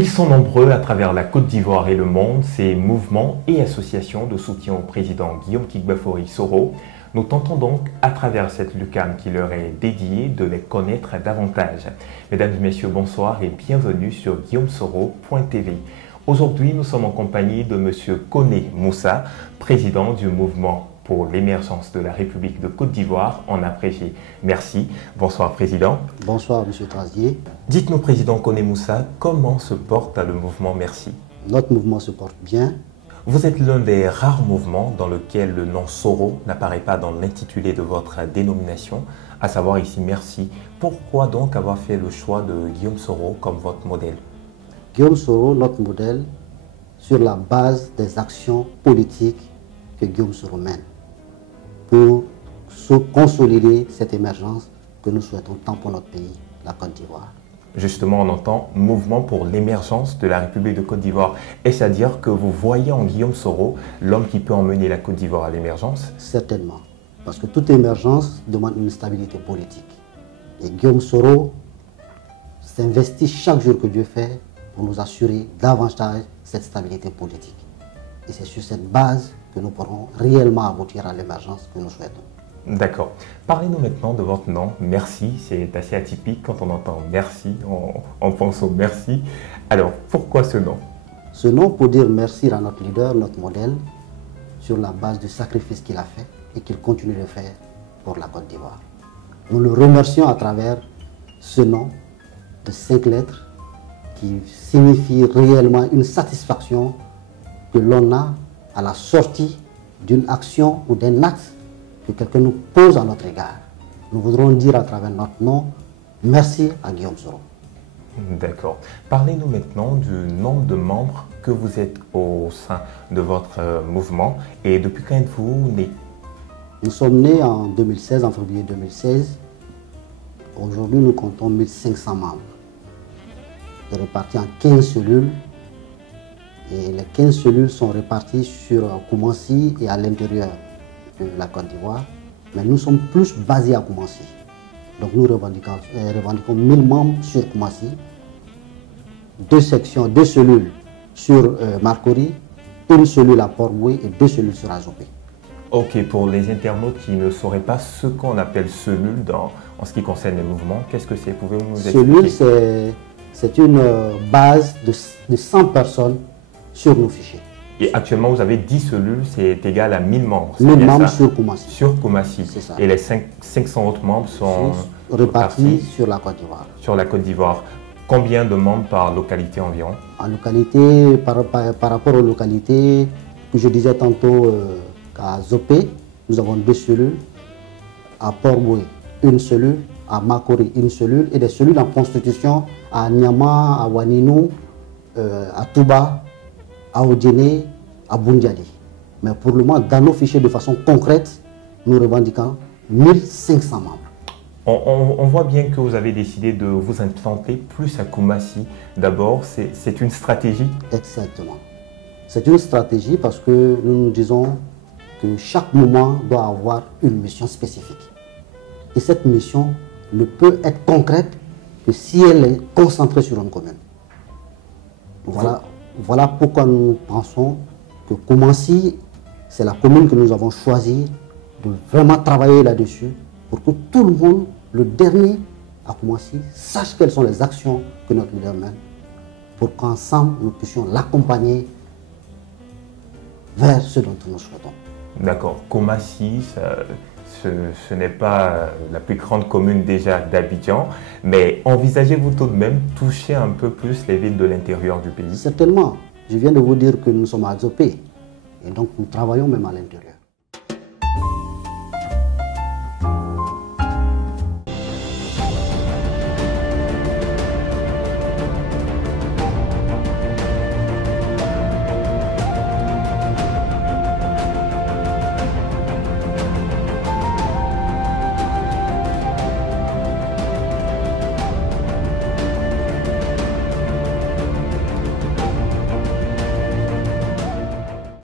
Ils sont nombreux à travers la Côte d'Ivoire et le monde, ces mouvements et associations de soutien au président Guillaume Kigbafori Soro. Nous tentons donc, à travers cette lucane qui leur est dédiée, de les connaître davantage. Mesdames et messieurs, bonsoir et bienvenue sur guillaumesoro.tv. Aujourd'hui, nous sommes en compagnie de M. Koné Moussa, président du mouvement pour l'émergence de la République de Côte d'Ivoire, en abrégé. Merci. Bonsoir, Président. Bonsoir, M. Trazier. Dites-nous, Président Koné Moussa, comment se porte le mouvement Merci? Notre mouvement se porte bien. Vous êtes l'un des rares mouvements dans lequel le nom Soro n'apparaît pas dans l'intitulé de votre dénomination, à savoir ici Merci. Pourquoi donc avoir fait le choix de Guillaume Soro comme votre modèle? Guillaume Soro, notre modèle, sur la base des actions politiques que Guillaume Soro mène pour consolider cette émergence que nous souhaitons tant pour notre pays, la Côte d'Ivoire. Justement, on entend mouvement pour l'émergence de la République de Côte d'Ivoire. Est-ce à dire que vous voyez en Guillaume Soro l'homme qui peut emmener la Côte d'Ivoire à l'émergence? Certainement, parce que toute émergence demande une stabilité politique. Et Guillaume Soro s'investit chaque jour que Dieu fait pour nous assurer davantage cette stabilité politique. Et c'est sur cette base que nous pourrons réellement aboutir à l'émergence que nous souhaitons. D'accord. Parlez-nous maintenant de votre nom, Merci. C'est assez atypique quand on entend Merci, on pense au merci. Alors, pourquoi ce nom? Ce nom pour dire merci à notre leader, notre modèle, sur la base du sacrifice qu'il a fait et qu'il continue de faire pour la Côte d'Ivoire. Nous le remercions à travers ce nom de 5 lettres qui signifie réellement une satisfaction que l'on a à la sortie d'une action ou d'un acte que quelqu'un nous pose à notre égard. Nous voudrons dire à travers notre nom, merci à Guillaume Soro. D'accord. Parlez-nous maintenant du nombre de membres que vous êtes au sein de votre mouvement et depuis quand êtes-vous né? Nous sommes nés en 2016, en février 2016. Aujourd'hui, nous comptons 1500 membres, répartis en 15 cellules. Et les 15 cellules sont réparties sur Koumassi et à l'intérieur de la Côte d'Ivoire. Mais nous sommes plus basés à Koumassi. Donc nous revendiquons 1000 membres sur Koumassi, 2 sections, 2 cellules sur Marcory, 1 cellule à Port-Boué et 2 cellules sur Azopé. Ok, pour les internautes qui ne sauraient pas ce qu'on appelle cellule en ce qui concerne les mouvements, qu'est-ce que c'est? Pouvez-vous nous expliquer? Cellule, c'est une base de 100 personnes sur nos fichiers. Et actuellement, vous avez 10 cellules, c'est égal à 1000 membres. 1000 membres sur Koumassi. Sur Koumassi. C'est ça. Et les 500 autres membres sont répartis sur la Côte d'Ivoire. Sur la Côte d'Ivoire. Combien de membres par localité environ? En localité, par rapport aux localités, que je disais tantôt qu'à Zopé, nous avons 2 cellules. À Port-Boué, 1 cellule. À Makori, 1 cellule. Et des cellules en constitution à Niama, à Waninou, à Touba, à Odjene, à Bundiadi. Mais pour le moment, dans nos fichiers de façon concrète, nous revendiquons 1500 membres. On voit bien que vous avez décidé de vous implanter plus à Koumassi. D'abord, c'est une stratégie? Exactement. C'est une stratégie parce que nous nous disons que chaque mouvement doit avoir une mission spécifique. Et cette mission ne peut être concrète que si elle est concentrée sur une commune. Voilà pourquoi nous pensons que Koumassi, c'est la commune que nous avons choisi de vraiment travailler là-dessus pour que tout le monde, le dernier à Koumassi, sache quelles sont les actions que notre leader mène pour qu'ensemble nous puissions l'accompagner vers ce dont nous souhaitons. D'accord. Koumassi, ce n'est pas la plus grande commune déjà d'Abidjan, mais envisagez-vous tout de même toucher un peu plus les villes de l'intérieur du pays? Certainement. Je viens de vous dire que nous sommes à Zopé et donc nous travaillons même à l'intérieur.